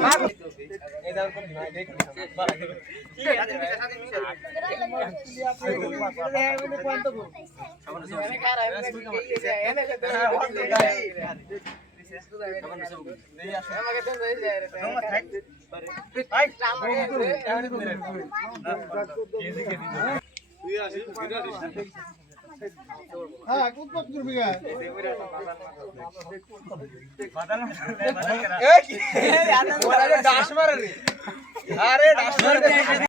মারে রে আরে ডাস মারে